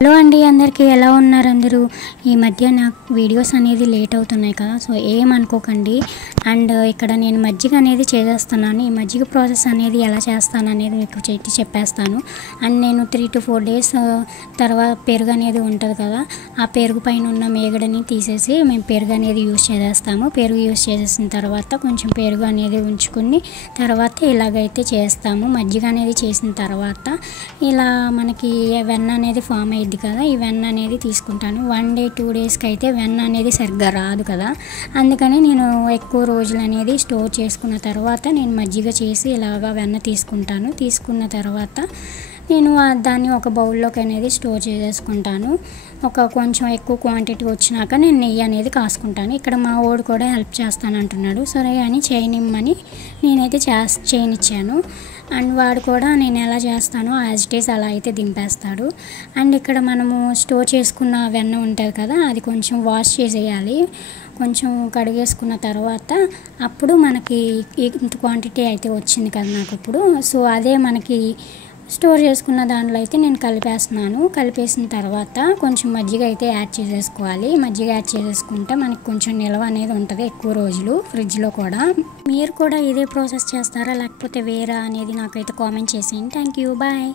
Hello అండి, అందరికీ ఎలా ఉన్నారు అందరూ? ఈ మధ్య నాకు వీడియోస్ అనేది లేట్ అవుతున్నాయి కదా, సో ఏమనుకోకండి. అండ్ ఇక్కడ నేను మజ్జిగ అనేది చేసేస్తున్నాను. ఈ మజ్జిగ ప్రాసెస్ అనేది ఎలా చేస్తాను అనేది మీకు చెప్పేస్తాను. అండ్ నేను 3 to 4 days తర్వాత పెరుగు అనేది ఉంటుంది కదా, ఆ పెరుగు పైన ఉన్న మేగడని తీసేసి మేము పెరుగు అనేది యూజ్ చేసేస్తాము. పెరుగు యూజ్ చేసేసిన తర్వాత కొంచెం పెరుగు అనేది ఉంచుకుని తర్వాత ఇలాగైతే చేస్తాము. మజ్జిగ అనేది చేసిన తర్వాత ఇలా మనకి వెన్న అనేది ఫామ్ అయ్యింది కదా, ఈ వెన్న అనేది తీసుకుంటాను. 1 day 2 daysకి అయితే వెన్న అనేది సరిగ్గా రాదు కదా, అందుకని నేను ఎక్కువ రోజులు అనేది స్టోర్ చేసుకున్న తర్వాత నేను మజ్జిగ చేసి ఇలాగా వెన్న తీసుకుంటాను. తీసుకున్న తర్వాత నేను దాన్ని ఒక బౌల్లోకి అనేది స్టోర్ చేసేసుకుంటాను. కొంచెం ఎక్కువ క్వాంటిటీ వచ్చినాక నేను నెయ్యి అనేది కాసుకుంటాను. ఇక్కడ మా వాడు కూడా హెల్ప్ చేస్తాను అంటున్నాడు. సరే అని చేయనిమ్మని నేనైతే చేయనిచ్చాను. అండ్ వాడు కూడా నేను ఎలా చేస్తానో యాజ్ ఇట్ ఈస్ అలా అయితే దింపేస్తాడు. అండ్ ఇక్కడ మనము స్టోర్ చేసుకున్న వెన్న ఉంటుంది కదా, అది కొంచెం వాష్ చేసేయాలి. కొంచెం కడిగేసుకున్న తర్వాత అప్పుడు మనకి ఇంత క్వాంటిటీ అయితే వచ్చింది కదా నాకు ఇప్పుడు. సో అదే మనకి స్టోర్ చేసుకున్న దాంట్లో అయితే నేను కలిపేస్తున్నాను. కలిపేసిన తర్వాత కొంచెం మజ్జిగ అయితే యాడ్ చేసేసుకోవాలి. మజ్జిగ యాడ్ చేసేసుకుంటే మనకి కొంచెం నిల్వ అనేది ఉంటుంది ఎక్కువ రోజులు ఫ్రిడ్జ్లో కూడా. మీరు కూడా ఇదే ప్రాసెస్ చేస్తారా లేకపోతే వేరే అనేది నాకైతే కామెంట్ చేసేయండి. Thank you, bye.